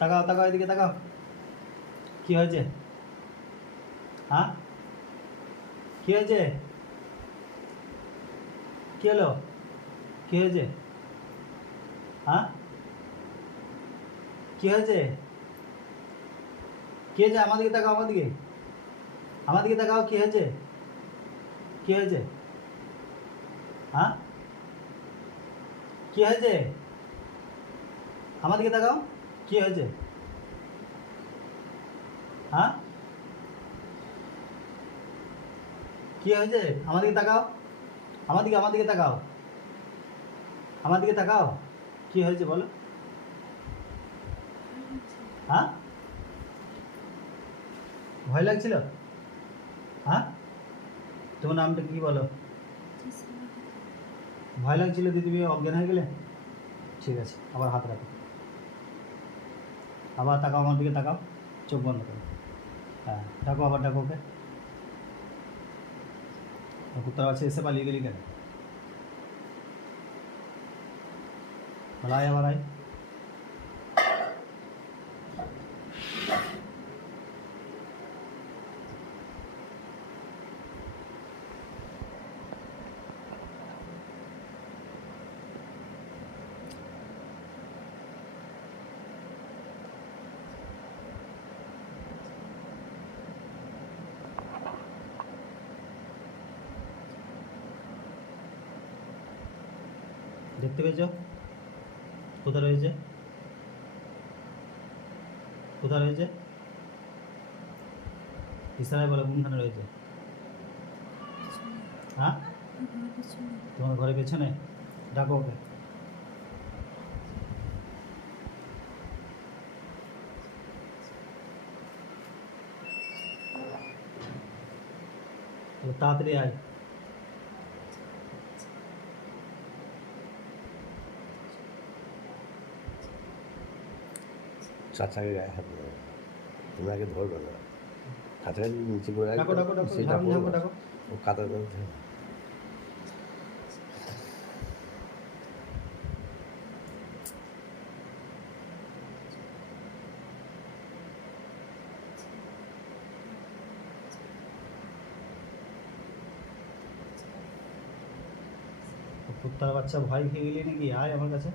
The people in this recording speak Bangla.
তাকাও তাকাও, এদিকে তাকাও। কি হয়েছে? হ্যাঁ, কি হয়েছে? কি হলো? কি হয়েছে? হ্যাঁ, কি হয়েছে? কি হয়েছে? আমার দিকে তাকাও, আমার দিকে, আমার দিকে তাকাও। কি হয়েছে? কি হয়েছে? হ্যাঁ, কি হয়েছে? আমার দিকে তাকাও। কি হয়েছে? হ্যাঁ, কি হয়েছে? আমার দিকে তাকাও, আমার দিকে, আমার দিকে তাকাও, আমার দিকে তাকাও। কি হয়েছে বলো? হ্যাঁ, ভয় লাগছিল? হ্যাঁ, তোমার নামটা কি বলো? ভয় লাগছিল দিয়ে তুমি অজ্ঞান হয়ে গেলে? ঠিক আছে, আবার হাত রাখো, আবার তাকাও, আমার দিকে তাকাও, চোখ বন্ধ করো। হ্যাঁ, ডাকো, আবার ডাকো ওকে। কুত্তার বাচ্চা এসে পালিয়ে গেলি কেন? বলো আয়, আবার আয়। দেখতে পেয়েছ? কোথায় রয়েছে? কোথায় রয়েছে? ইশারায় বলো কোনখানে রয়েছে। হ্যাঁ, তোমার ঘরের পেছনে। ডাকো ওকে। তো তাড়াতাড়ি আয়। চাচাকে গায়ে হাত দেবে, তুমি আগে ধরবে না, কাছাকাছি নিচে করে ডাকো ডাকো ডাকো, সেটা ঝাড়ু পড়বো, ডাকো। ও কাতার মধ্যে কুত্তার বাচ্চা, ভয় খেয়ে গেলি নাকি? আয় আমার কাছে।